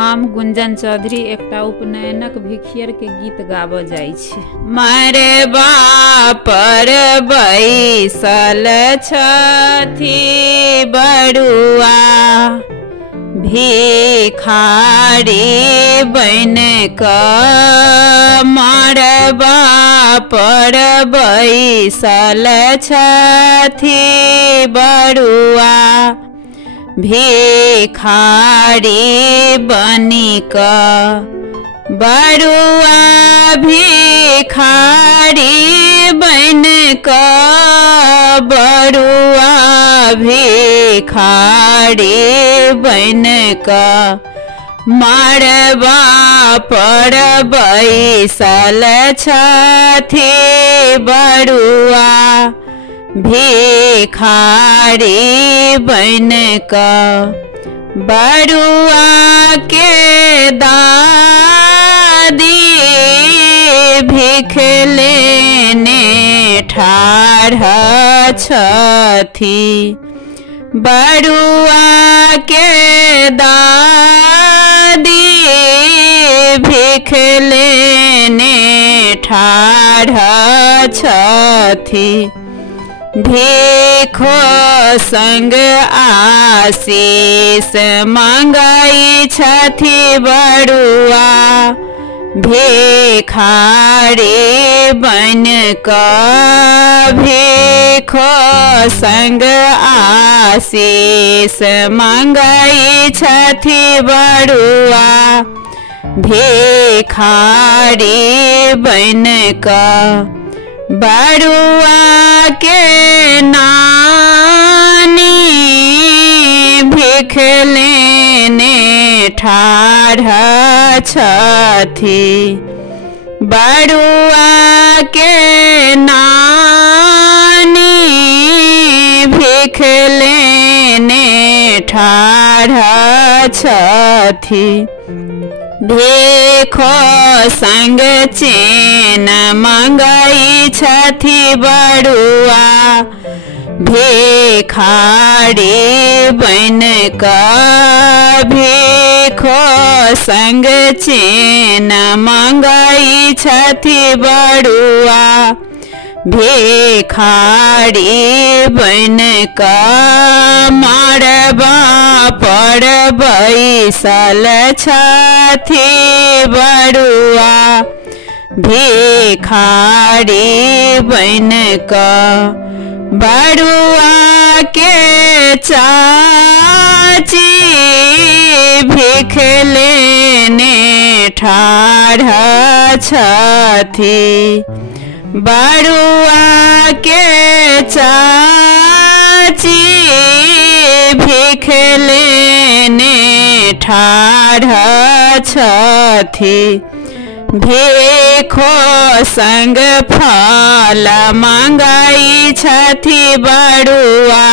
हम गुंजन चौधरी एकटा उपनयनक भिखियर के गीत गाबऽ जाइ छी। मरबा पर बैसल छथि बरुआ, भिखारी बन कऽ मरबा पर बैसल छथि बरुआ, भिखारी बनी कऽ बरुआ, भिखारी बन कऽ बरुआ, भिखारी बन कऽ मरबा पर बैसल छथि बरुआ, भिखारी बन कऽ बरुआ के दादी भिख लेने ठाढ़ छथि, बरुआ के दादी भिख लेने ठाढ़ छथि, भिखो संग आशीष मंगाई छथि बरुआ, भिखारी बन कऽ भिखो संग आशीष मंगाई छथि बरुआ, भिखारी बन कऽ बरुआ के नानी भिख लेने ठाढ़ छथि, बरुआ के नानी भिख लेने ठाढ़ छथि, भिखो संग चेन मंगाई छथि बरुआ, भिखारी बन कऽ भिखो संग चेन मंगाई छथि बरुआ, भिखारी बन कऽ मरबा पर बैसल छथि बरुआ, भिखारी बन कऽ बरुआ के चाची भिख लेने ठाढ़ छथि, बरुआ के चाची भिख लेने ठाढ़ छथि, भिखो संग फल मंगाई छथि बरुआ,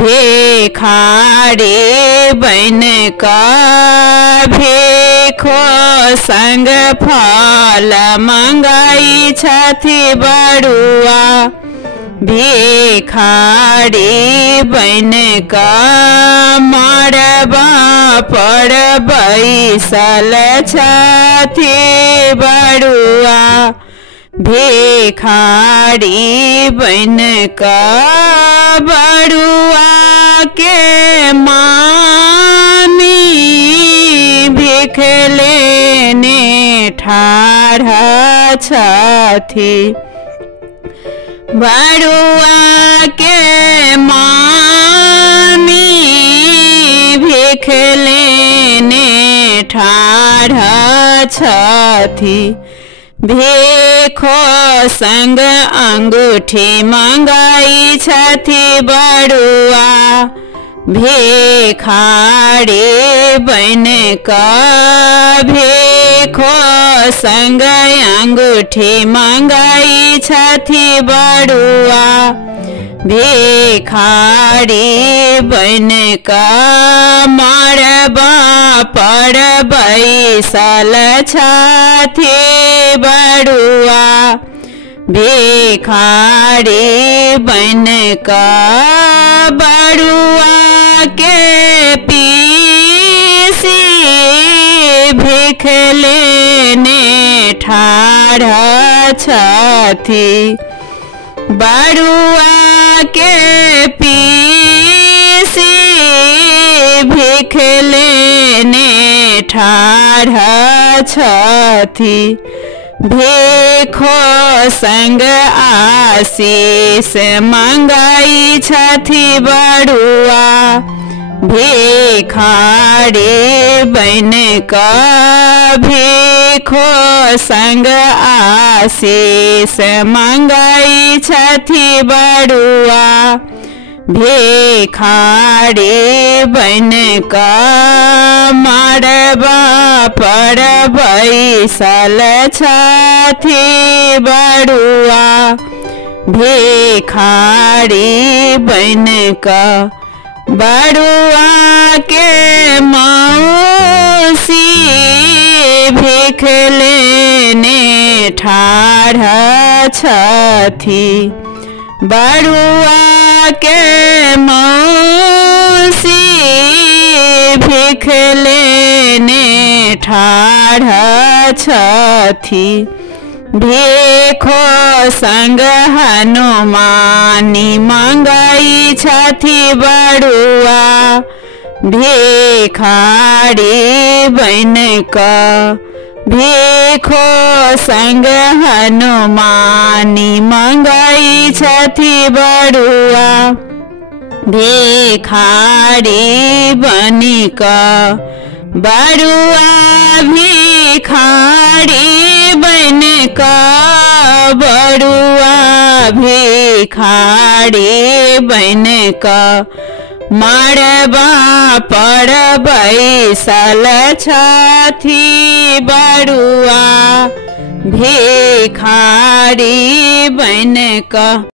भिखारी बन कऽ भिखो संग फल मंगाई छथि बरुआ, भिखारी बन कऽ मरबा पर बैसल छथि बरुआ, भिखारी बन कऽ बरुआ के मामी भिख लेने ठाढ़ छथि, बरुआ के मामी भिख लेने ठाढ़ छथि, भिखो संग अंगूठी मंगाई छथि बरुआ, भिखारी बन कऽ भिखो संग अंगूठी मंगाई छथि बरुआ, भिखारी बन कऽ मरबा पर बैसल छथि बरुआ, भिखारी बन कऽ बरुआ के पीसी भीख लेने ठाड़ छथि। बड़ुआ के पीसी भीख लेने ठाड़ छथि। भीखो संग आशीष मंगाई छथि बड़ुआ। भिखारी बन का भीखो संग आशीष मंगाई छथि बड़ुआ। भिखारी बन का मड़बा पर बैसल छथि बड़ुआ। भिखारी बन का बड़ुआ के मौसी भीख लेने ठाड़ छथि। बड़ुआ के मौसी भीख लेने ठाड़ छथि। भीखो संग हनुमानी मंगाई छथि बड़ुआ। भिखारी बन का भीखो संग हनुमानी मंगाई छथि बड़ुआ। भिखारी बन का बड़ुआ। भिखारी बन का बड़ुआ। भिखारी बन का मड़बा पर बैसल छथि बड़ुआ। भिखारी बन का।